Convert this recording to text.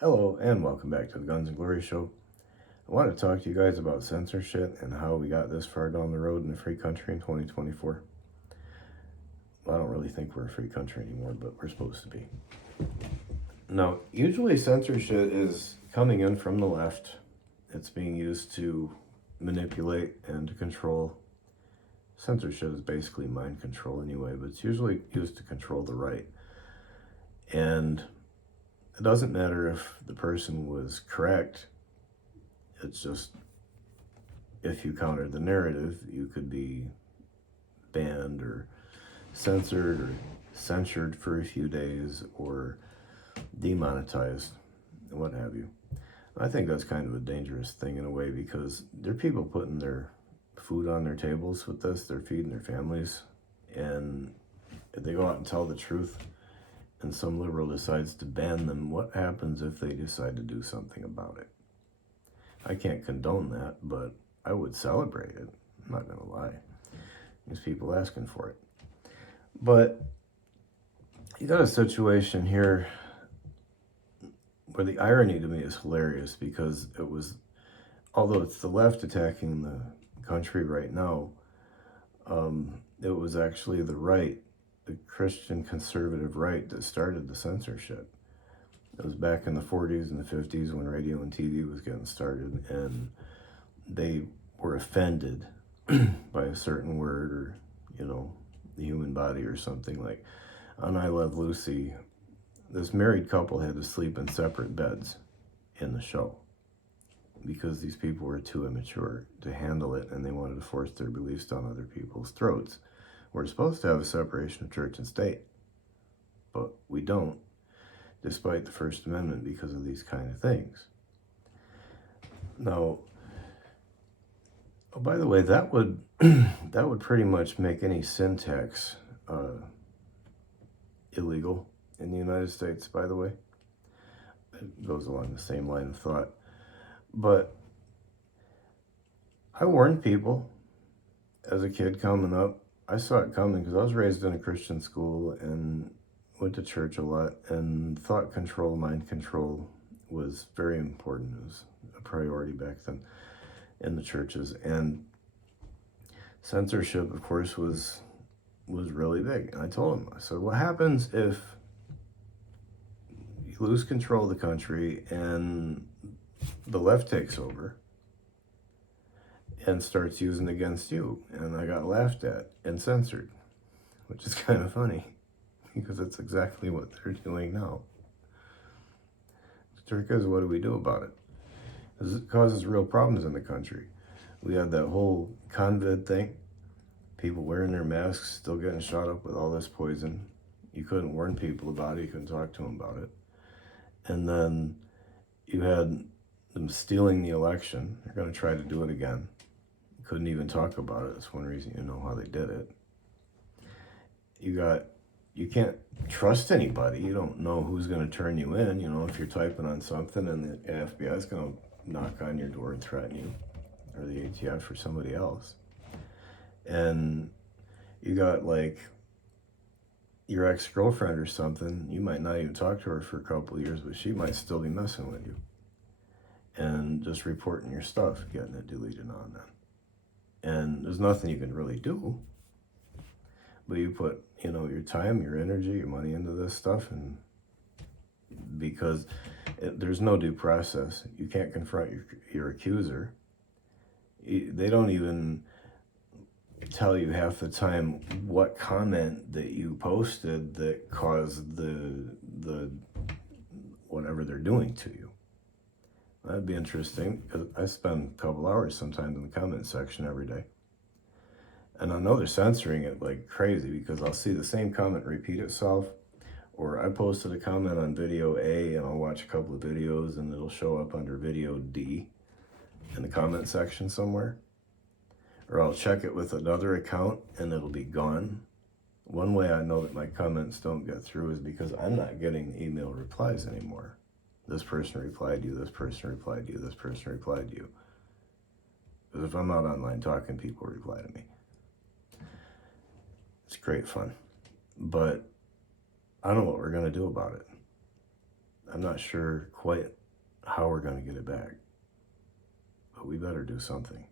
Hello and welcome back to the Guns and Glory show. I want to talk to you guys about censorship and how we got this far down the road in a free country in 2024. Well, I don't really think we're a free country anymore, but we're supposed to be. Now, usually censorship is coming in from the left. It's being used to manipulate and to control. Censorship is basically mind control anyway, but it's usually used to control the right. And it doesn't matter if the person was correct. It's just, if you countered the narrative, you could be banned or censored or censured for a few days or demonetized, and what have you. I think that's kind of a dangerous thing in a way, because there are people putting their food on their tables with this. They're feeding their families, and if they go out and tell the truth and some liberal decides to ban them, what happens if they decide to do something about it? I can't condone that, but I would celebrate it. I'm not going to lie. There's people asking for it. But you got a situation here where the irony to me is hilarious, because it was, although it's the left attacking the country right now, it was actually the right, the Christian conservative right, that started the censorship. It was back in the 40s and the 50s when radio and TV was getting started, and they were offended by a certain word, or, the human body or something. Like on I Love Lucy, this married couple had to sleep in separate beds in the show because these people were too immature to handle it, and they wanted to force their beliefs down other people's throats. We're supposed to have a separation of church and state, but we don't, despite the First Amendment, because of these kind of things. Now, oh, by the way, that would that would pretty much make any sin tax illegal in the United States, by the way. It goes along the same line of thought. But I warned people as a kid coming up. I saw it coming because I was raised in a Christian school and went to church a lot, and thought control, mind control was very important. It was a priority back then in the churches. And censorship, of course, was really big. And I told him, I said, what happens if you lose control of the country and the left takes over and starts using it against you? And I got laughed at and censored, which is kind of funny, because it's exactly what they're doing now. The trick is, what do we do about it? Because it causes real problems in the country. We had that whole COVID thing, people wearing their masks, still getting shot up with all this poison. You couldn't warn people about it, you couldn't talk to them about it. And then you had them stealing the election. They're going to try to do it again. Couldn't even talk about it. That's one reason you know how they did it. You can't trust anybody. You don't know who's going to turn you in. If you're typing on something and the FBI is going to knock on your door and threaten you, or the ATF or somebody else. And you got like your ex-girlfriend or something, you might not even talk to her for a couple of years, but she might still be messing with you and just reporting your stuff, getting it deleted on them. And there's nothing you can really do, but you put, your time, your energy, your money into this stuff, and because there's no due process. You can't confront your accuser. They don't even tell you half the time what comment that you posted that caused the whatever they're doing to you. That'd be interesting, because I spend a couple hours sometimes in the comment section every day. And I know they're censoring it like crazy, because I'll see the same comment repeat itself. Or I posted a comment on video A, and I'll watch a couple of videos, and it'll show up under video D in the comment section somewhere. Or I'll check it with another account, and it'll be gone. One way I know that my comments don't get through is because I'm not getting email replies anymore. This person replied to you, this person replied to you, this person replied to you. Because if I'm not online talking, people reply to me. It's great fun. But I don't know what we're going to do about it. I'm not sure quite how we're going to get it back. But we better do something.